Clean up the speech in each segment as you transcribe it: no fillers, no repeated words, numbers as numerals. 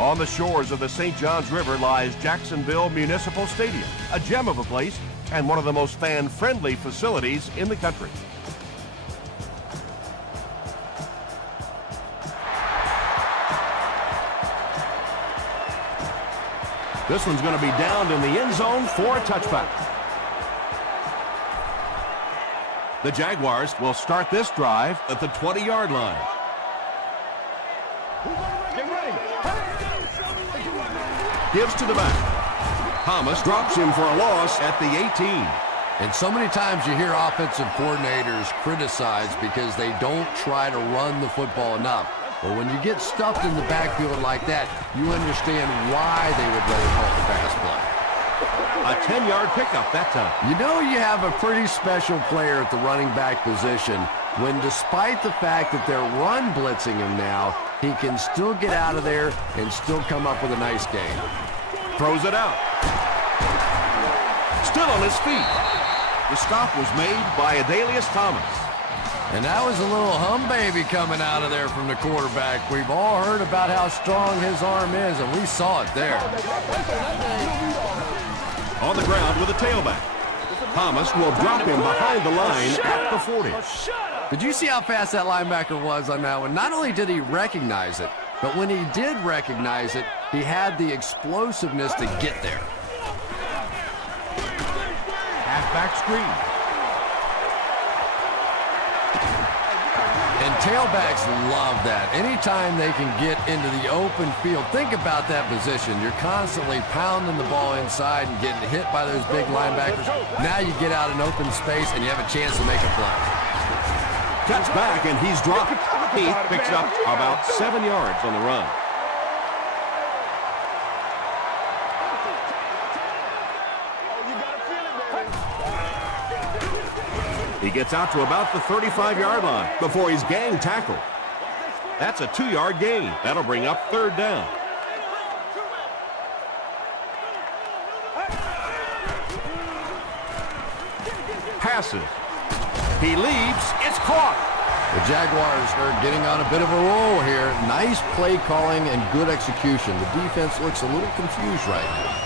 On the shores of the St. Johns River lies Jacksonville Municipal Stadium, a gem of a place and one of the most fan-friendly facilities in the country. This one's going to be downed in the end zone for a touchback. The Jaguars will start this drive at the 20-yard line. Gives to the back. Thomas drops him for a loss at the 18. And so many times you hear offensive coordinators criticized because they don't try to run the football enough. But when you get stuffed in the backfield like that, you understand why they would rather call the pass play. A 10-yard pickup that time. You know you have a pretty special player at the running back position when, despite the fact that they're run blitzing him now, he can still get out of there and still come up with a nice gain. Throws it out. Still on his feet. The stop was made by Adalius Thomas. And that was a little hum baby coming out of there from the quarterback. We've all heard about how strong his arm is, and we saw it there. On the ground with a tailback. Thomas will drop him behind the line at the 40. Did you see how fast that linebacker was on that one? Not only did he recognize it, but when he did recognize it, he had the explosiveness to get there. Halfback screen. And tailbacks love that. Anytime they can get into the open field, think about that position. You're constantly pounding the ball inside and getting hit by those big linebackers. Now you get out in open space and you have a chance to make a play. Cuts back and he's dropped. Heath picks up about 7 yards on the run. He gets out to about the 35-yard line before he's gang tackled. That's a 2-yard gain. That'll bring up third down. Passes. He leaps. It's caught. The Jaguars are getting on a bit of a roll here. Nice play calling and good execution. The defense looks a little confused right now.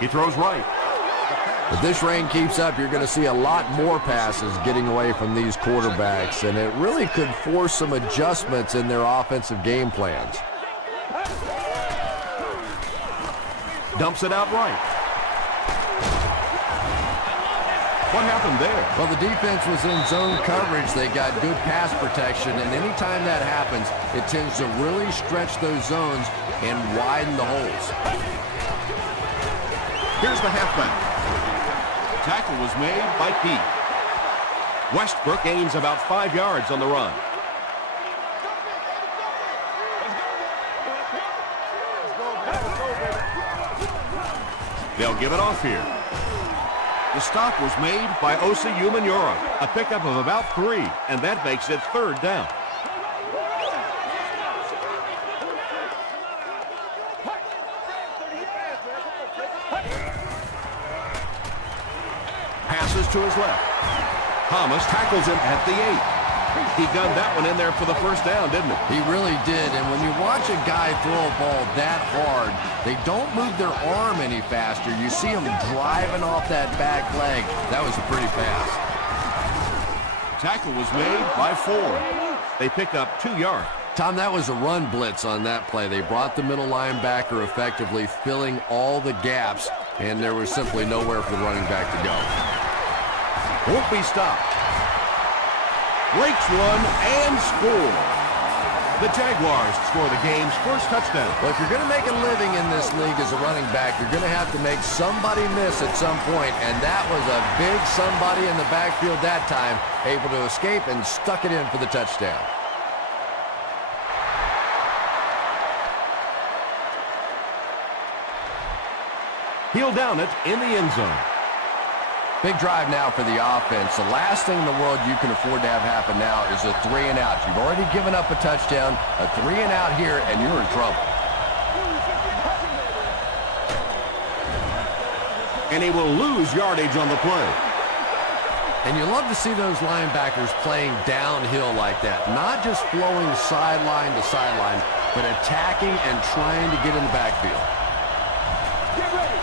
He throws right. If this rain keeps up, you're going to see a lot more passes getting away from these quarterbacks, and it really could force some adjustments in their offensive game plans. Dumps it out right. What happened there? Well, the defense was in zone coverage. They got good pass protection, and anytime that happens, it tends to really stretch those zones and widen the holes. Here's the halfback. Tackle was made by Keith. Westbrook gains about 5 yards on the run. They'll give it off here. The stop was made by Osi Umenyiora, a pickup of about 3, and that makes it third down. Passes to his left. Thomas tackles him at the 8. He gunned that one in there for the first down, didn't he? He really did, and when you watch a guy throw a ball that hard, they don't move their arm any faster. You see them driving off that back leg. That was a pretty pass. Tackle was made by 4. They pick up 2 yards. Tom, that was a run blitz on that play. They brought the middle linebacker effectively filling all the gaps, and there was simply nowhere for the running back to go. Won't be stopped. Breaks one and scores. The Jaguars score the game's first touchdown. Well, if you're going to make a living in this league as a running back, you're going to have to make somebody miss at some point, and that was a big somebody in the backfield that time, able to escape and stuck it in for the touchdown. He'll down it in the end zone. Big drive now for the offense. The last thing in the world you can afford to have happen now is a 3-and-out. You've already given up a touchdown, a 3-and-out here, and you're in trouble. And he will lose yardage on the play. And you love to see those linebackers playing downhill like that. Not just flowing sideline to sideline, but attacking and trying to get in the backfield. Get ready.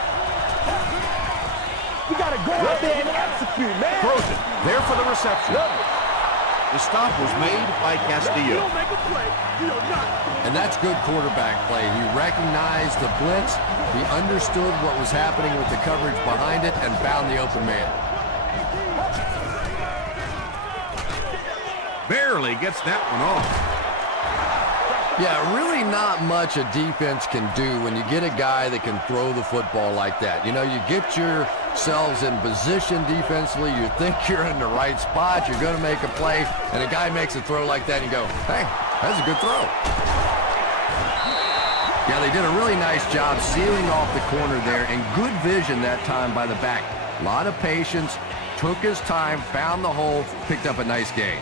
You got to go out there and execute, man. Throws it. There for the reception. The stop was made by Castillo. You don't make a play. You don't not. And that's good quarterback play. He recognized the blitz. He understood what was happening with the coverage behind it and found the open man. Barely gets that one off. Yeah, really not much a defense can do when you get a guy that can throw the football like that. You know, you get yourselves in position defensively. You think you're in the right spot. You're going to make a play, and a guy makes a throw like that, and you go, hey, that's a good throw. Yeah, they did a really nice job sealing off the corner there, and good vision that time by the back. A lot of patience, took his time, found the hole, picked up a nice gain.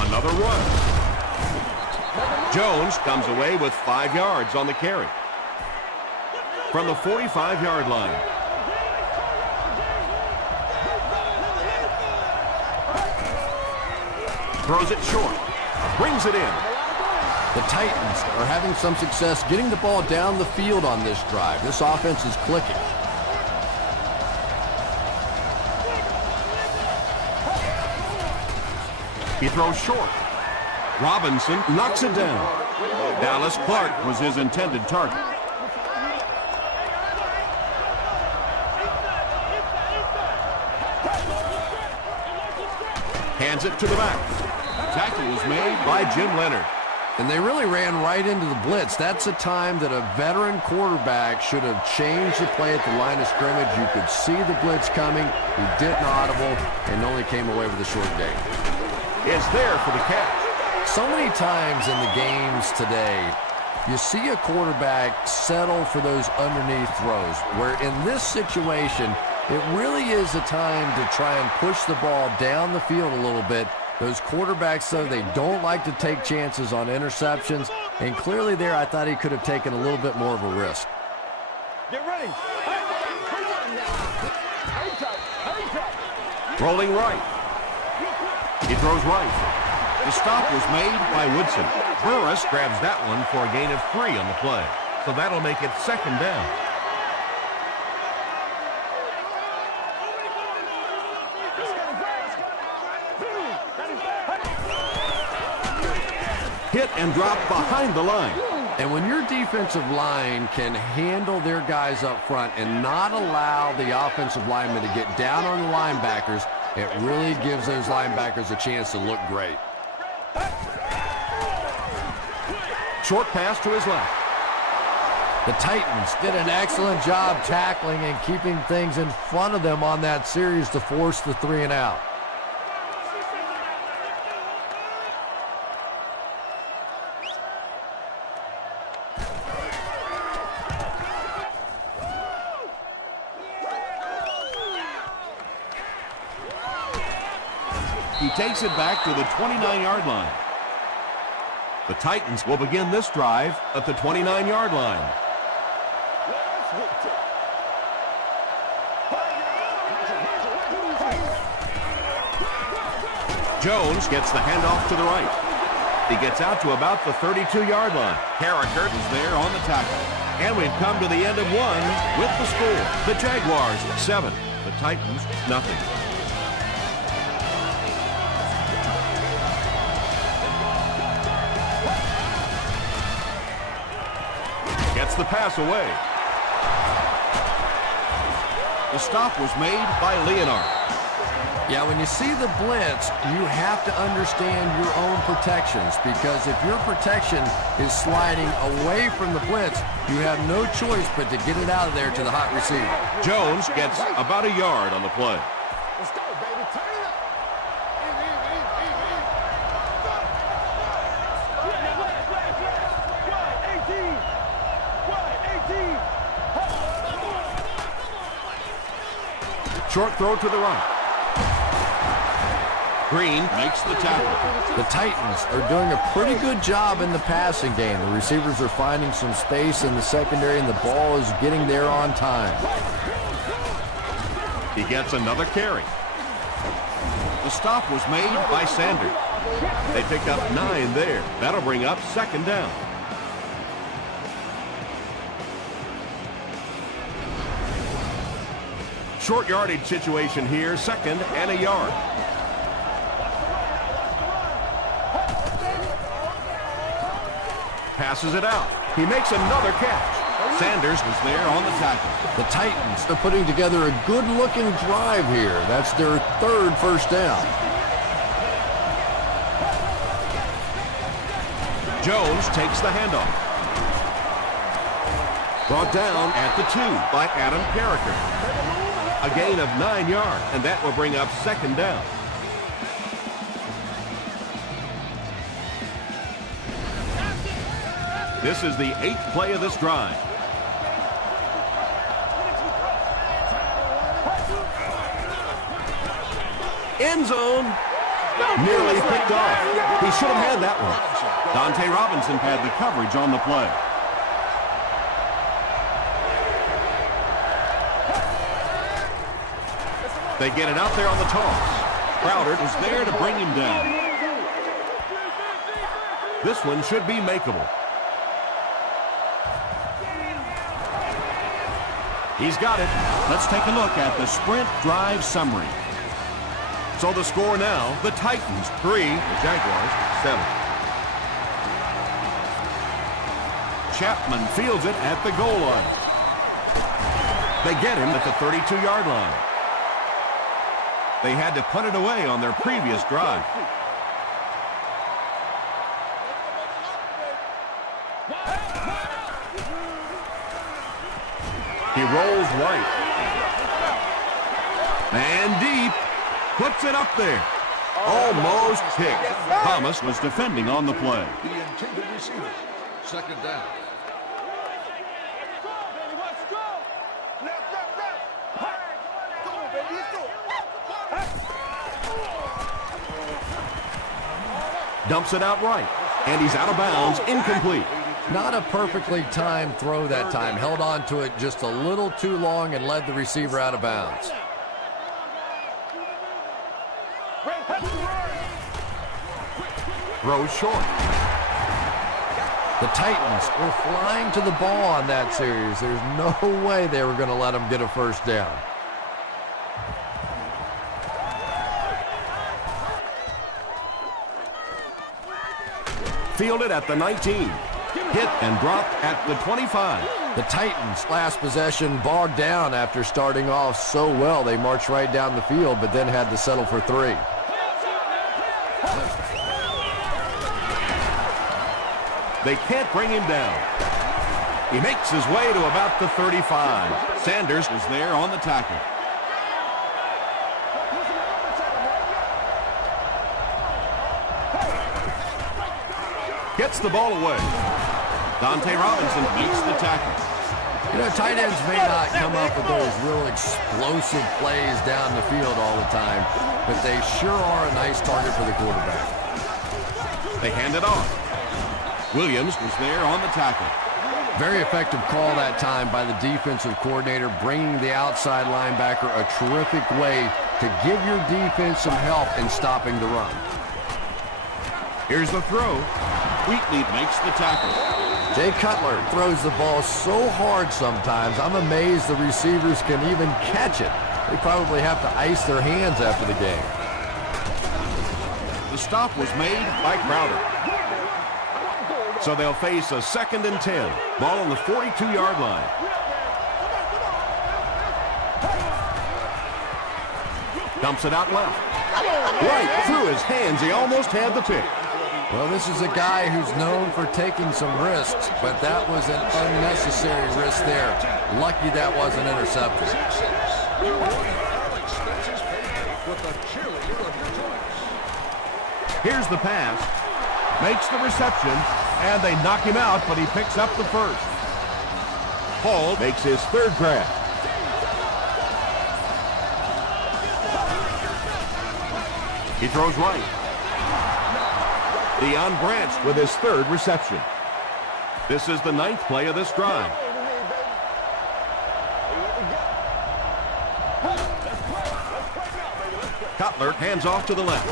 Another run. Jones comes away with 5 yards on the carry. From the 45-yard line. Throws it short. Brings it in. The Titans are having some success getting the ball down the field on this drive. This offense is clicking. He throws short. Robinson knocks it down. Dallas Clark was his intended target. Hands it to the back. Tackle was made by Jim Leonard. And they really ran right into the blitz. That's a time that a veteran quarterback should have changed the play at the line of scrimmage. You could see the blitz coming. He didn't audible and only came away with a short gain. Is there for the catch. So many times in the games today, you see a quarterback settle for those underneath throws, where in this situation, it really is a time to try and push the ball down the field a little bit. Those quarterbacks, though, they don't like to take chances on interceptions, and clearly there I thought he could have taken a little bit more of a risk. Get ready. Rolling right. He throws right. The stop was made by Woodson. Burris grabs that one for a gain of 3 on the play. So that'll make it second down. Hit and drop behind the line. And when your defensive line can handle their guys up front and not allow the offensive linemen to get down on the linebackers, it really gives those linebackers a chance to look great. Short pass to his left. The Titans did an excellent job tackling and keeping things in front of them on that series to force the 3 and out. He takes it back to the 29-yard line. The Titans will begin this drive at the 29-yard line. Jones gets the handoff to the right. He gets out to about the 32-yard line. Harrison is there on the tackle. And we've come to the end of one with the score. The Jaguars 7, the Titans nothing. Gets the pass away. The stop was made by Leonard. Yeah, when you see the blitz, you have to understand your own protections, because if your protection is sliding away from the blitz, you have no choice but to get it out of there to the hot receiver. Jones gets about a yard on the play. Let's go, baby. Turn it up. Short throw to the right. Green makes the tackle. The Titans are doing a pretty good job in the passing game. The receivers are finding some space in the secondary, and the ball is getting there on time. He gets another carry. The stop was made by Sanders. They pick up 9 there. That'll bring up 2nd down. Short yardage situation here, 2nd and a yard. Passes it out. He makes another catch. Sanders was there on the tackle. The Titans are putting together a good-looking drive here. That's their 3rd first down. Jones takes the handoff. Brought down at the 2 by Adam Carricker. A gain of 9 yards, and that will bring up 2nd down. This is the 8th play of this drive. End zone. Nearly picked off. He should have had that one. Dante Robinson had the coverage on the play. They get it out there on the toss. Crowder is there to bring him down. This one should be makeable. He's got it. Let's take a look at the sprint drive summary. So the score now, the Titans 3, the Jaguars 7. Chapman fields it at the goal line. They get him at the 32-yard line. They had to punt it away on their previous drive. He rolls right. And deep. Puts it up there. Almost picked. Thomas was defending on the play. The intended receiver. 2nd down. Dumps it out right. And he's out of bounds. Incomplete. Not a perfectly timed throw that time. Held on to it just a little too long and led the receiver out of bounds. Throws short. The Titans were flying to the ball on that series. There's no way they were going to let them get a first down. Fielded at the 19. Hit and dropped at the 25. The Titans' last possession bogged down after starting off so well. They marched right down the field, but then had to settle for 3. They can't bring him down. He makes his way to about the 35. Sanders was there on the tackle. Gets the ball away. Dante Robinson makes the tackle. You know, tight ends may not come up with those real explosive plays down the field all the time, but they sure are a nice target for the quarterback. They hand it off. Williams was there on the tackle. Very effective call that time by the defensive coordinator, bringing the outside linebacker a terrific way to give your defense some help in stopping the run. Here's the throw. Wheatley makes the tackle. Jay Cutler throws the ball so hard sometimes, I'm amazed the receivers can even catch it. They probably have to ice their hands after the game. The stop was made by Crowder. So they'll face a 2nd and 10. Ball on the 42-yard line. Dumps it out left. Right through his hands. He almost had the pick. Well, this is a guy who's known for taking some risks, but that was an unnecessary risk there. Lucky that wasn't intercepted. Here's the pass. Makes the reception, and they knock him out, but he picks up the first. Hall makes his 3rd grab. He throws right. Deion Branch with his third reception. This is the 9th play of this drive. Cutler hands off to the left.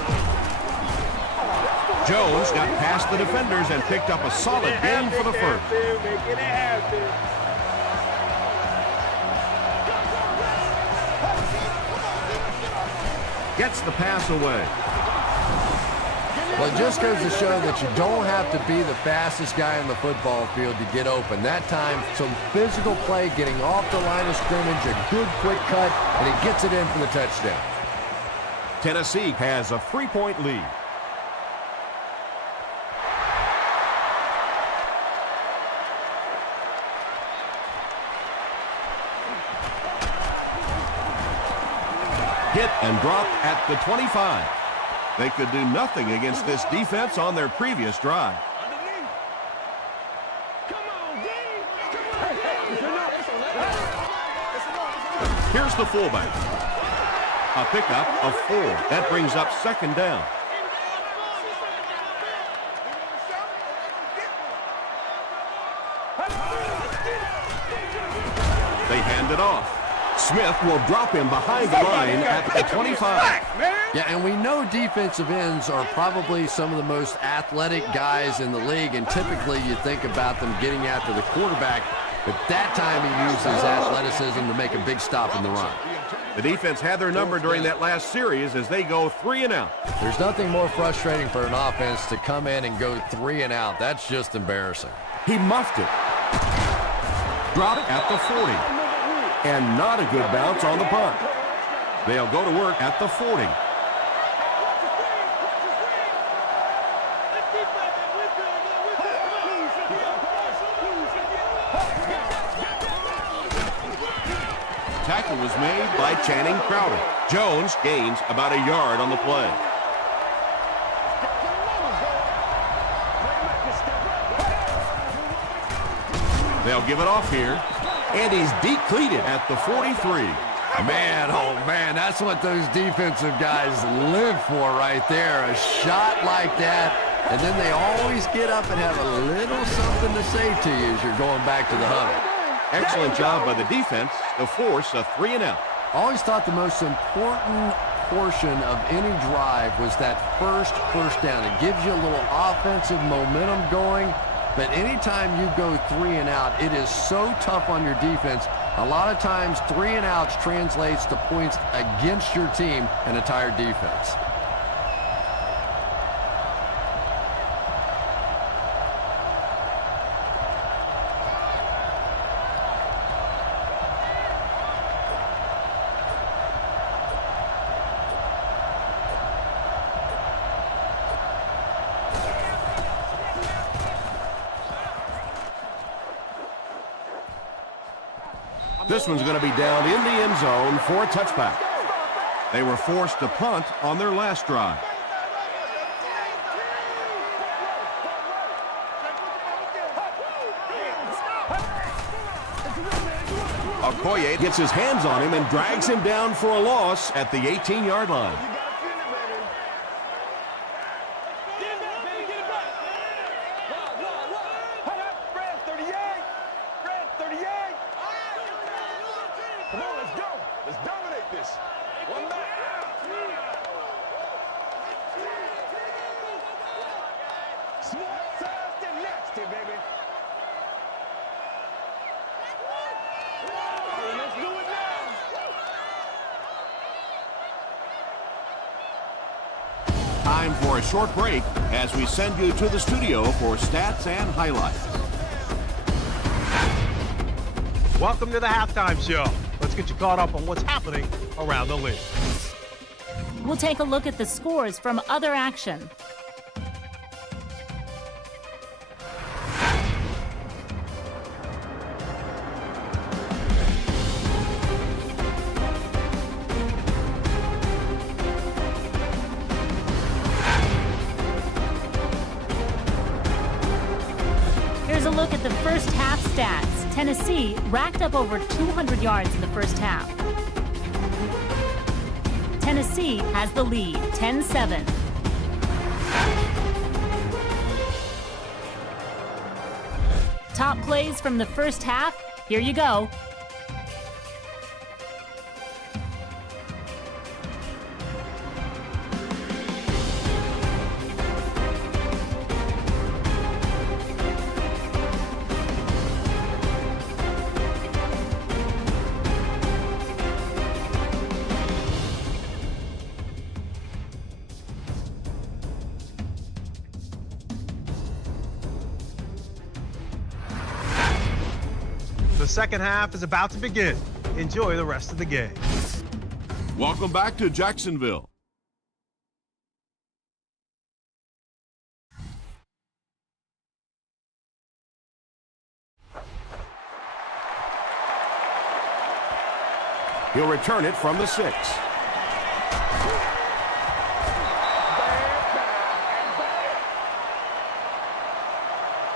Jones got past the defenders and picked up a solid gain for the first. Gets the pass away. Well, it just goes to show that you don't have to be the fastest guy on the football field to get open. That time, some physical play, getting off the line of scrimmage, a good quick cut, and he gets it in for the touchdown. Tennessee has a 3-point lead. Hit and drop at the 25. They could do nothing against this defense on their previous drive. Here's the fullback. A pickup of 4. That brings up 2nd down. They hand it off. Smith will drop him behind the line at the 25. Yeah, and we know defensive ends are probably some of the most athletic guys in the league, and typically you think about them getting after the quarterback, but that time he used his athleticism to make a big stop in the run. The defense had their number during that last series as they go 3 and out. There's nothing more frustrating for an offense to come in and go 3 and out. That's just embarrassing. He muffed it. Drop at the 40. And not a good bounce on the punt. They'll go to work at the 40. Tackle was made by Channing Crowder. Jones gains about a yard on the play. They'll give it off here. And he's decleated at the 43. Man, oh man, that's what those defensive guys live for right there. A shot like that, and then they always get up and have a little something to say to you as you're going back to the huddle. Excellent job by the defense to force a 3 and out. I always thought the most important portion of any drive was that first down. It gives you a little offensive momentum going. But anytime you go 3 and out, it is so tough on your defense. A lot of times 3 and outs translates to points against your team and a tired defense. This one's going to be down in the end zone for a touchback. They were forced to punt on their last drive. Okoye gets his hands on him and drags him down for a loss at the 18-yard line. Come on, let's go. Let's dominate this. One back. Smart, fast, and nasty, baby. Let's do it now. Time for a short break as we send you to the studio for stats and highlights. Welcome to the halftime show. Let's get you caught up on what's happening around the league. We'll take a look at the scores from other action. Here's a look at the first half stats. Tennessee racked up over 200 yards in the first half. Tennessee has the lead, 10-7. Top plays from the first half. Here you go. The second half is about to begin. Enjoy the rest of the game. Welcome back to Jacksonville. He'll return it from the 6.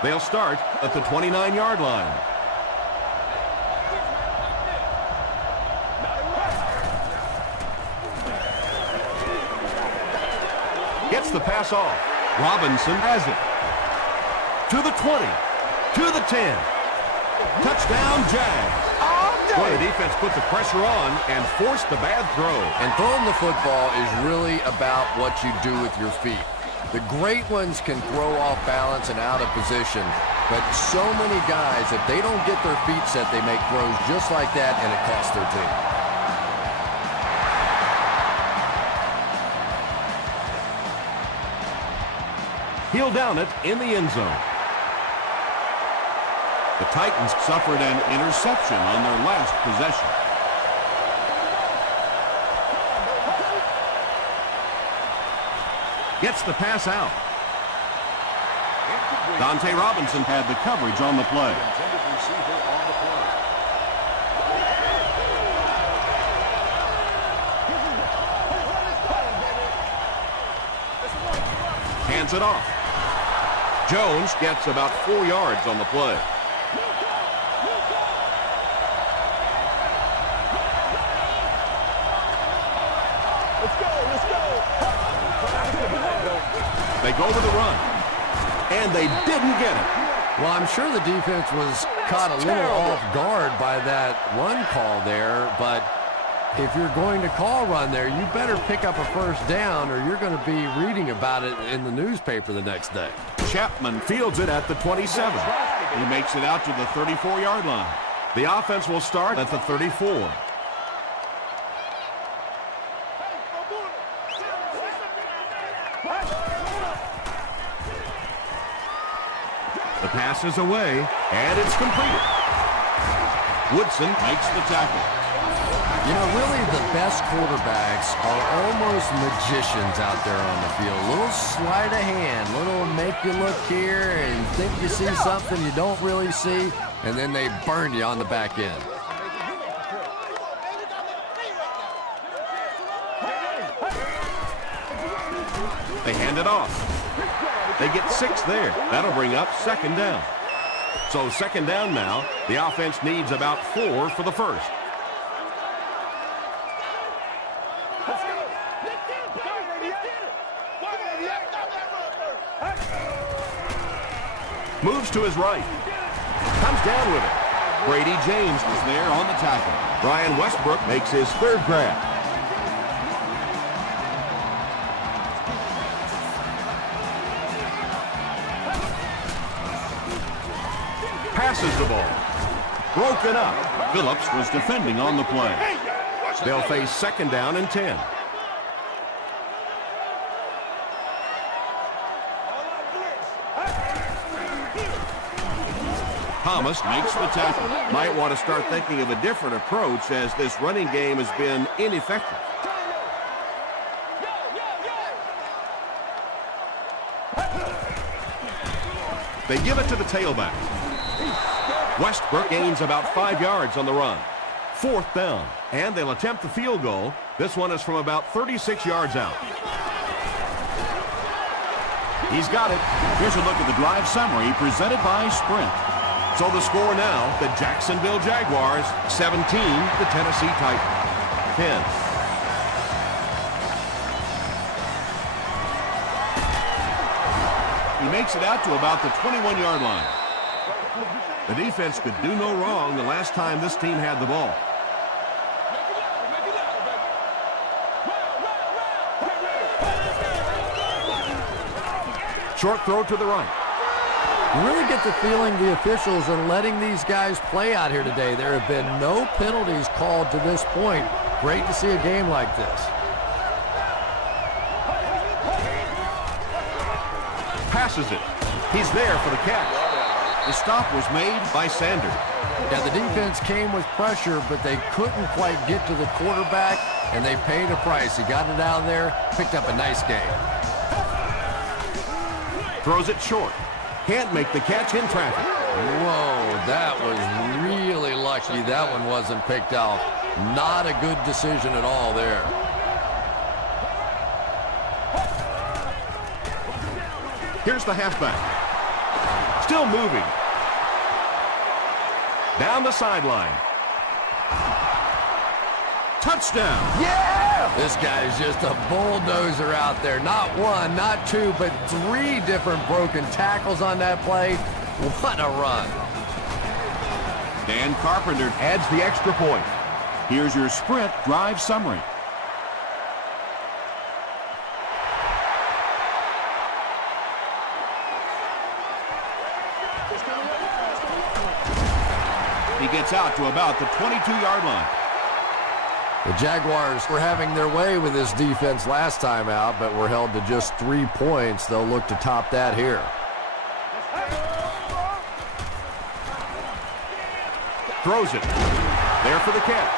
They'll start at the 29-yard line. Gets the pass off. Robinson has it. To the 20. To the 10. Touchdown, Jags. Boy, the defense put the pressure on and forced the bad throw. And throwing the football is really about what you do with your feet. The great ones can throw off balance and out of position, but so many guys, if they don't get their feet set, they make throws just like that, and it costs their team. He'll down it in the end zone. The Titans suffered an interception on their last possession. Gets the pass out. Dante Robinson had the coverage on the play. Hands it off. Jones gets about 4 yards on the play. They go to the run, and they didn't get it. Well, I'm sure the defense was caught a little off guard by that run call there, but if you're going to call run there, you better pick up a first down or you're going to be reading about it in the newspaper the next day. Chapman fields it at the 27. He makes it out to the 34-yard line. The offense will start at the 34. The pass is away, and it's completed. Woodson makes the tackle. You know, really the best quarterbacks are almost magicians out there on the field. A little sleight of hand, little make you look here and think you see something you don't really see, and then they burn you on the back end. They hand it off. They get 6 there. That'll bring up second down. So second down now. The offense needs about 4 for the first. Moves to his right. Comes down with it. Brady James is there on the tackle. Brian Westbrook makes his third grab. Passes the ball. Broken up. Phillips was defending on the play. They'll face second down and 10. Thomas makes the tackle. Might want to start thinking of a different approach as this running game has been ineffective. They give it to the tailback. Westbrook gains about 5 yards on the run. Fourth down, and they'll attempt the field goal. This one is from about 36 yards out. He's got it. Here's a look at the drive summary presented by Sprint. So the score now, the Jacksonville Jaguars 17, the Tennessee Titans 10. He makes it out to about the 21-yard line. The defense could do no wrong the last time this team had the ball. Short throw to the right. You really get the feeling the officials are letting these guys play out here today. There have been no penalties called to this point. Great to see a game like this. Passes it. He's there for the catch. The stop was made by Sanders. Yeah, the defense came with pressure, but they couldn't quite get to the quarterback, and they paid a price. He got it out of there, picked up a nice gain. Throws it short. Can't make the catch in traffic. Whoa, that was really lucky that one wasn't picked off. Not a good decision at all there. Here's the halfback. Still moving. Down the sideline. Touchdown. Yeah! This guy's just a bulldozer out there. Not one, not two, but 3 different broken tackles on that play. What a run. Dan Carpenter adds the extra point. Here's your sprint drive summary. He gets out to about the 22-yard line. The Jaguars were having their way with this defense last time out, but were held to just 3 points. They'll look to top that here. Throws it. There for the catch.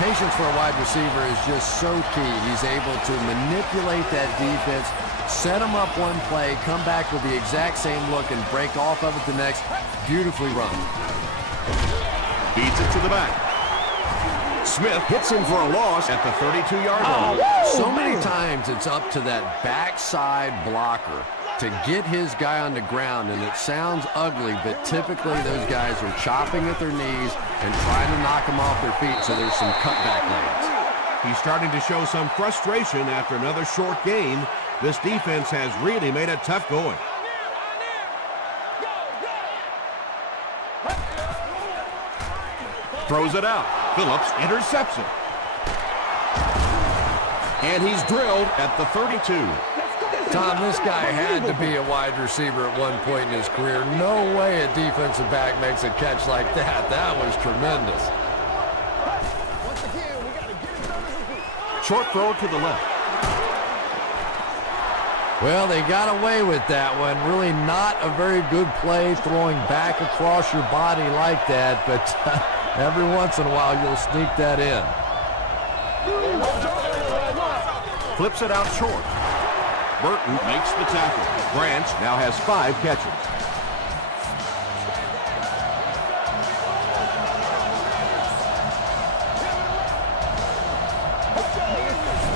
Patience for a wide receiver is just so key. He's able to manipulate that defense, set them up one play, come back with the exact same look, and break off of it the next. Beautifully run. Beats it to the back. Smith hits him for a loss at the 32-yard line. So many times it's up to that backside blocker to get his guy on the ground, and it sounds ugly, but typically those guys are chopping at their knees and trying to knock them off their feet, so there's some cutback lanes. He's starting to show some frustration after another short gain. This defense has really made it tough going. Throws it out. Phillips intercepts it. And he's drilled at the 32. Tom, this guy had to be a wide receiver at one point in his career. No way a defensive back makes a catch like that. That was tremendous. Short throw to the left. Well, they got away with that one. Really not a very good play throwing back across your body like that, but every once in a while you'll sneak that in. Flips it out short. Burton makes the tackle. Branch now has 5 catches.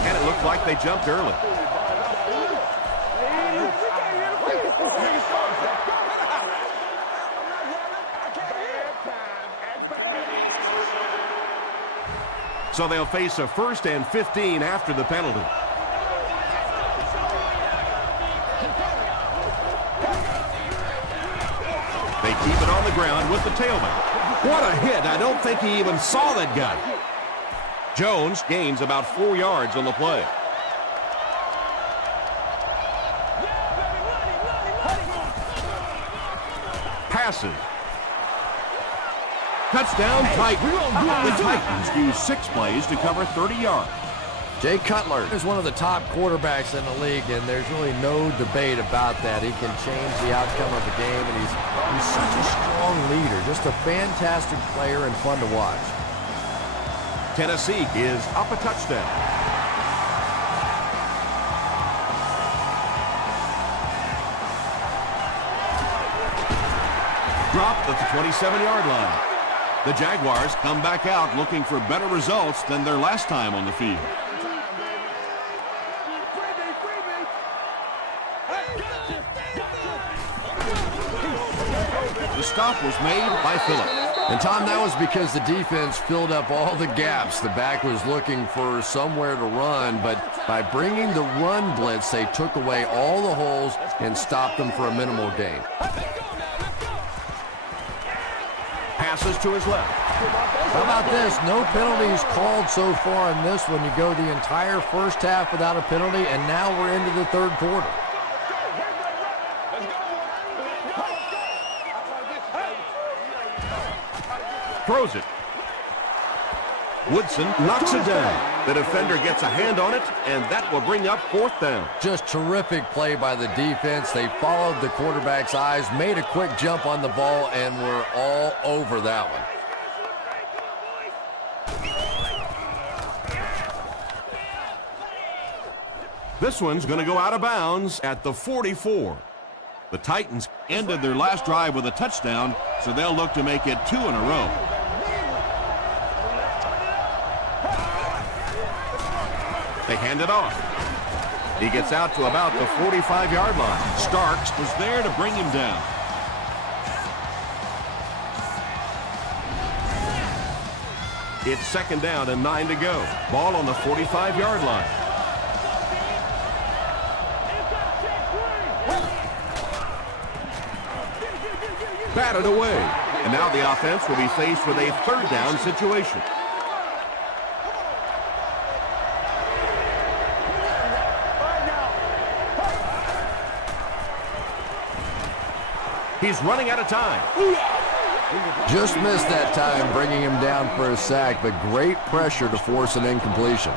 And it looked like they jumped early. So they'll face a 1st and 15 after the penalty. They keep it on the ground with the tailback. What a hit. I don't think he even saw that guy. Jones gains about 4 yards on the play. Passes. Touchdown, Titans. The Titans use 6 plays to cover 30 yards. Jay Cutler is one of the top quarterbacks in the league, and there's really no debate about that. He can change the outcome of the game, and he's such a strong leader. Just a fantastic player and fun to watch. Tennessee is up a touchdown. Dropped at the 27-yard line. The Jaguars come back out looking for better results than their last time on the field. The stop was made by Phillips. And, Tom, that was because the defense filled up all the gaps. The back was looking for somewhere to run, but by bringing the run blitz, they took away all the holes and stopped them for a minimal gain. Passes to his left. How about this? No penalties called so far in this one. You go the entire first half without a penalty, and now we're into the third quarter. Throws it. Woodson knocks it down. The defender gets a hand on it, and that will bring up fourth down. Just terrific play by the defense. They followed the quarterback's eyes, made a quick jump on the ball, and were all over that one. This one's going to go out of bounds at the 44. The Titans ended their last drive with a touchdown, so they'll look to make it 2 in a row. They hand it off. He gets out to about the 45-yard line. Starks was there to bring him down. It's second down and 9 to go. Ball on the 45-yard line. Batted away. And now the offense will be faced with a third down situation. He's running out of time. Just missed that time, bringing him down for a sack, but great pressure to force an incompletion.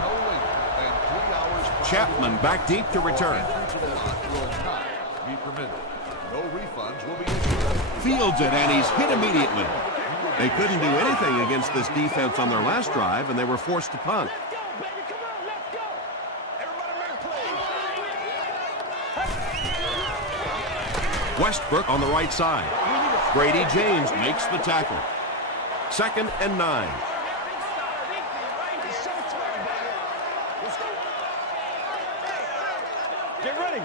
Chapman back deep to return. Fields it, and he's hit immediately. They couldn't do anything against this defense on their last drive, and they were forced to punt. Westbrook on the right side. Brady James makes the tackle. Second and 9. Get ready.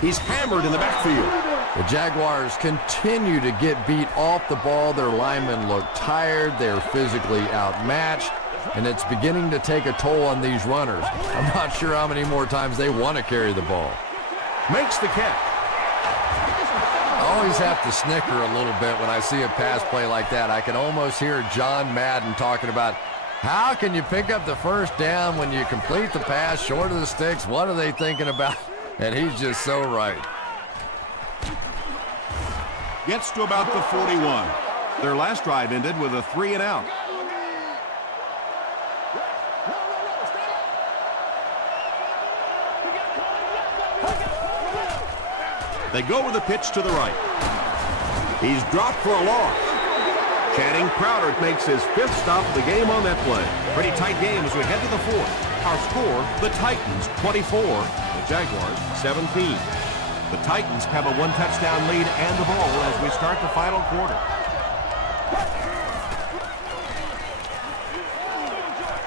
He's hammered in the backfield. The Jaguars continue to get beat off the ball. Their linemen look tired. They're physically outmatched, and it's beginning to take a toll on these runners. I'm not sure how many more times they want to carry the ball. Makes the catch. I always have to snicker a little bit when I see a pass play like that. I can almost hear John Madden talking about, how can you pick up the first down when you complete the pass short of the sticks? What are they thinking about? And he's just so right. Gets to about the 41. Their last drive ended with a 3 and out. They go with a pitch to the right. He's dropped for a loss. Channing Crowder makes his 5th stop of the game on that play. Pretty tight game as we head to the 4th. Our score, the Titans 24, the Jaguars 17. The Titans have a 1-touchdown lead and the ball as we start the final quarter.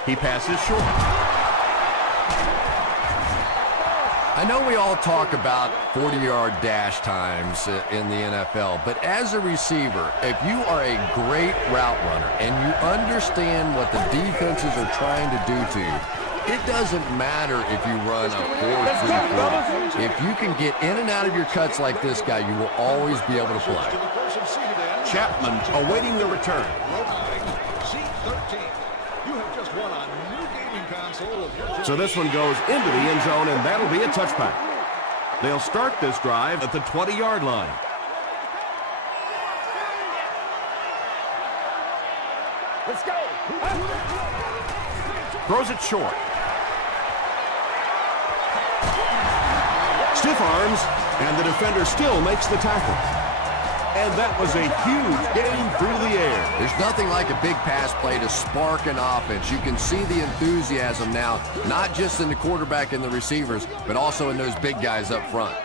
He passes short. I know we all talk about 40-yard dash times in the NFL, but as a receiver, if you are a great route runner and you understand what the defenses are trying to do to you, it doesn't matter if you run a 4-3-4. If you can get in and out of your cuts like this guy, you will always be able to play. Chapman awaiting the return. So this one goes into the end zone, and that'll be a touchback. They'll start this drive at the 20-yard line. Let's go. Throws it short. Stiff arms, and the defender still makes the tackle. And that was a huge gain through the air. There's nothing like a big pass play to spark an offense. You can see the enthusiasm now, not just in the quarterback and the receivers, but also in those big guys up front.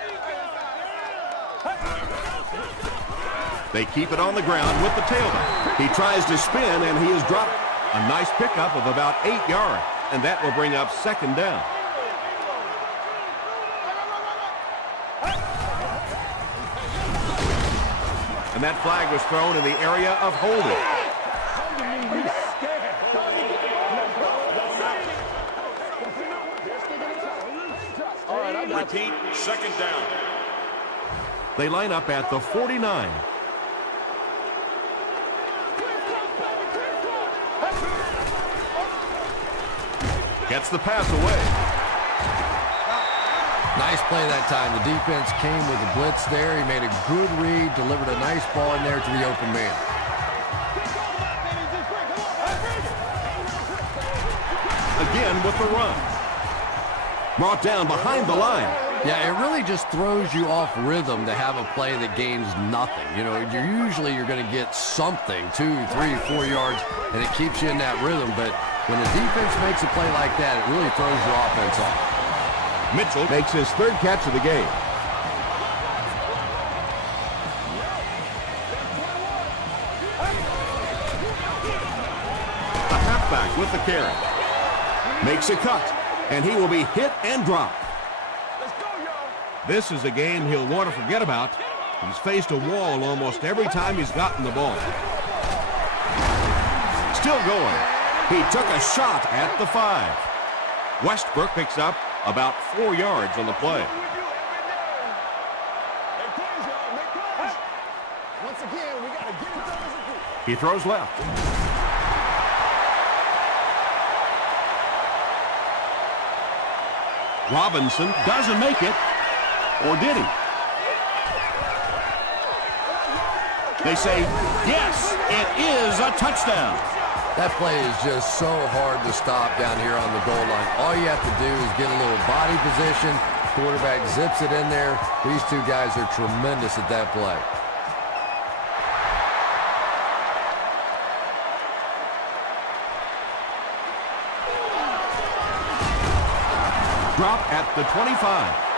They keep it on the ground with the tailback. He tries to spin, and he is dropped. A nice pickup of about 8 yards, and that will bring up second down. And that flag was thrown in the area of holding. Repeat, second down. They line up at the 49. Gets the pass away. Nice play that time. The defense came with a blitz there. He made a good read, delivered a nice ball in there to the open man. Again with the run. Brought down behind the line. Yeah, it really just throws you off rhythm to have a play that gains nothing. You know, you're going to get something, 2, 3, 4 yards, and it keeps you in that rhythm. But when the defense makes a play like that, it really throws your offense off. Mitchell makes his third catch of the game. The halfback with the carry. Makes a cut, and he will be hit and dropped. This is a game he'll want to forget about. He's faced a wall almost every time he's gotten the ball. Still going. He took a shot at the 5. Westbrook picks up about 4 yards on the play. He throws left. Robinson doesn't make it. Or did he? They say, yes, it is a touchdown. That play is just so hard to stop down here on the goal line. All you have to do is get a little body position. Quarterback zips it in there. These two guys are tremendous at that play. Drop at the 25.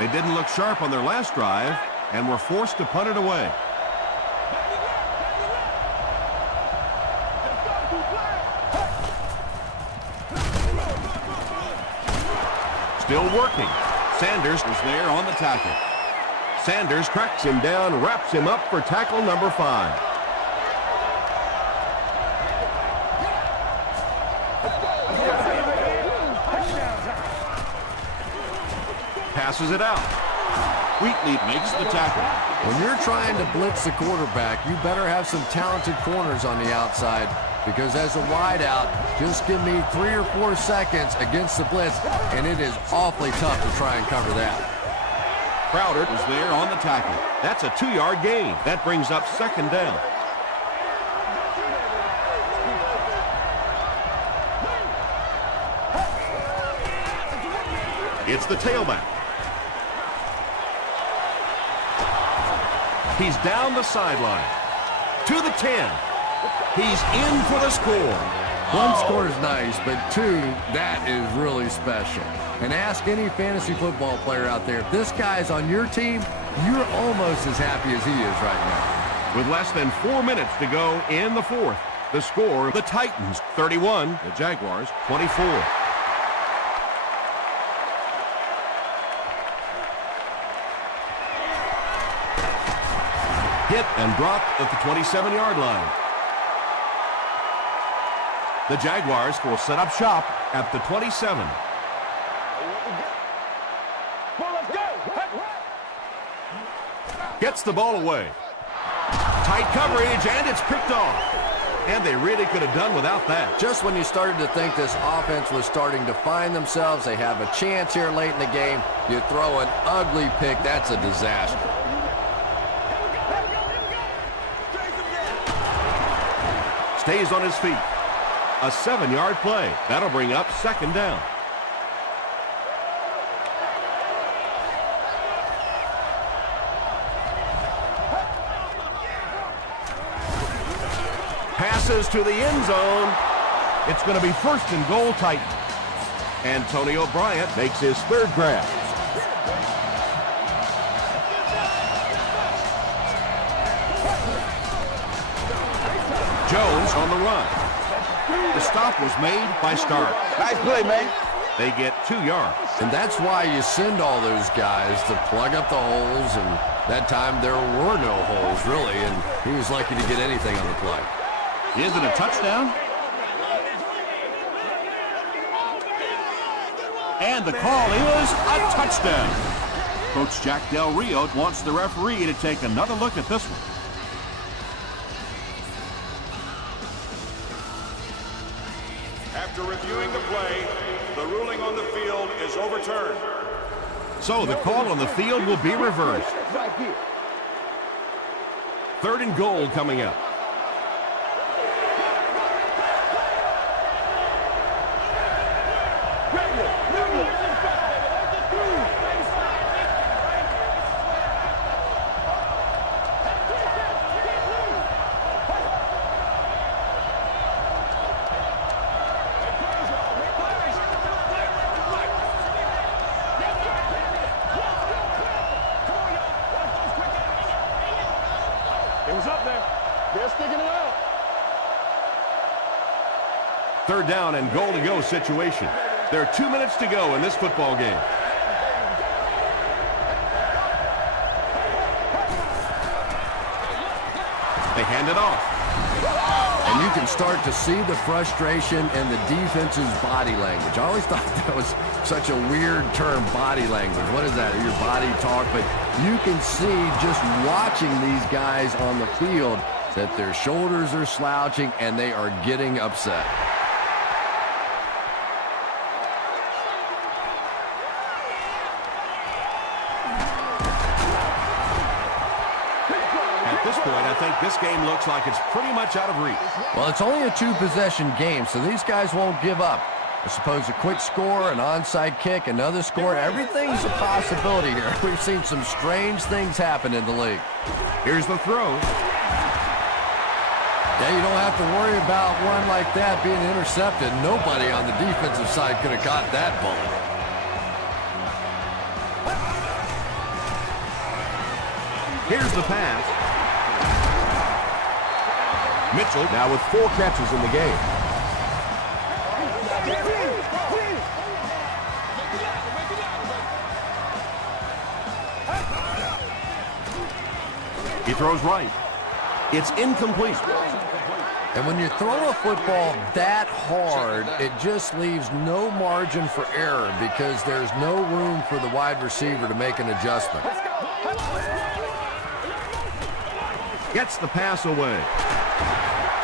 They didn't look sharp on their last drive and were forced to punt it away. Still working. Sanders was there on the tackle. Sanders cracks him down, wraps him up for tackle number 5. Passes it out. Wheatley makes the tackle. When you're trying to blitz the quarterback, you better have some talented corners on the outside, because as a wideout, just give me 3 or 4 seconds against the blitz, and it is awfully tough to try and cover that. Crowder was there on the tackle. That's a 2-yard gain. That brings up second down. It's the tailback. He's down the sideline. To the 10. He's in for the score. 1 score is nice, but 2, that is really special. And ask any fantasy football player out there, if this guy's on your team, you're almost as happy as he is right now. With less than 4 minutes to go in the 4th, the score, the Titans 31, the Jaguars 24. Hit and dropped at the 27-yard line. The Jaguars will set up shop at the 27. Gets the ball away. Tight coverage, and it's picked off. And they really could have done without that. Just when you started to think this offense was starting to find themselves, they have a chance here late in the game, you throw an ugly pick, that's a disaster. Stays on his feet. A 7-yard play. That'll bring up second down. Passes to the end zone. It's going to be first and goal Titans. Antonio Bryant makes his third grab. Jones on the run. The stop was made by Stark. Nice play, man. They get 2 yards. And that's why you send all those guys to plug up the holes, and that time there were no holes, really, and he was lucky to get anything on the play. Is it a touchdown? And the call is a touchdown. Coach Jack Del Rio wants the referee to take another look at this one. After reviewing the play, the ruling on the field is overturned. So the call on the field will be reversed. 3rd and goal coming up. It was up there. They're sticking it out. 3rd down and goal to go situation. There are 2 minutes to go in this football game. They hand it off. And you can start to see the frustration in the defense's body language. I always thought that was such a weird term, body language. What is that? Your body talk? But you can see just watching these guys on the field that their shoulders are slouching and they are getting upset. I think this game looks like it's pretty much out of reach. Well, it's only a 2-possession game, so these guys won't give up. I suppose a quick score, an onside kick, another score, everything's a possibility here. We've seen some strange things happen in the league. Here's the throw. Yeah, you don't have to worry about one like that being intercepted. Nobody on the defensive side could have caught that ball. Here's the pass. Mitchell now with 4 catches in the game. He throws right. It's incomplete. And when you throw a football that hard, it just leaves no margin for error because there's no room for the wide receiver to make an adjustment. Gets the pass away.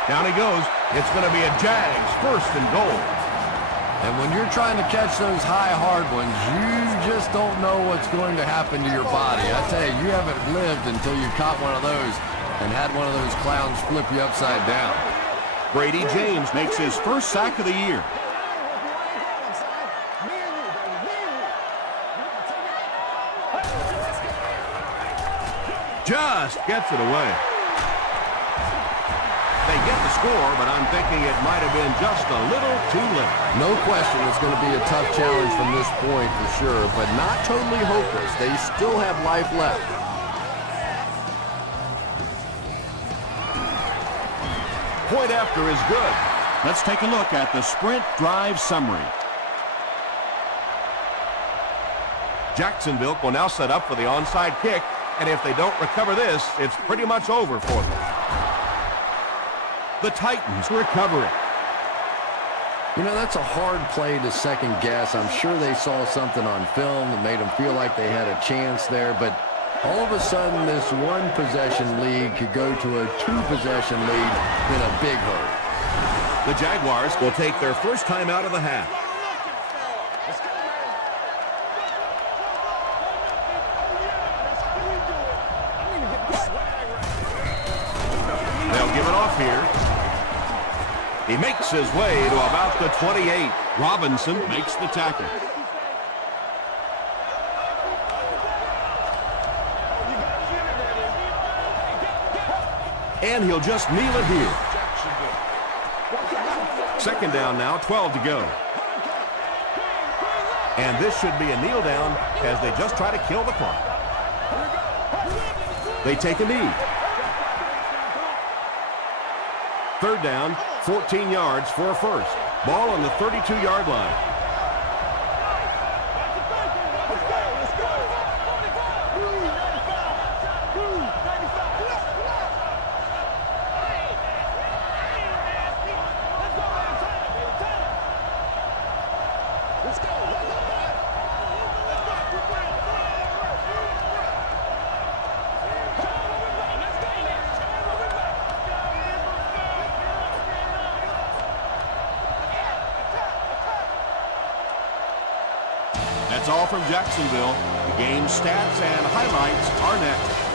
Down he goes. It's going to be a Jags 1st and goal. And when you're trying to catch those high, hard ones, you just don't know what's going to happen to your body. I tell you, you haven't lived until you caught one of those and had one of those clowns flip you upside down. Brady James makes his first sack of the year. Just gets it away. They get the score, but I'm thinking it might have been just a little too late. No question it's going to be a tough challenge from this point for sure, but not totally hopeless. They still have life left. Point after is good. Let's take a look at the sprint drive summary. Jacksonville will now set up for the onside kick, and if they don't recover this, it's pretty much over for them. The Titans recover it. You know, that's a hard play to second guess. I'm sure they saw something on film that made them feel like they had a chance there, but all of a sudden this 1-possession lead could go to a 2-possession lead in a big hurry. The Jaguars will take their first time out of the half. They'll give it off here. He makes his way to about the 28. Robinson makes the tackle. And he'll just kneel it here. 2nd down now, 12 to go. And this should be a kneel down as they just try to kill the clock. They take a knee. 3rd down, 14 yards for a first. Ball on the 32-yard line. That's all from Jacksonville. The game stats and highlights are next.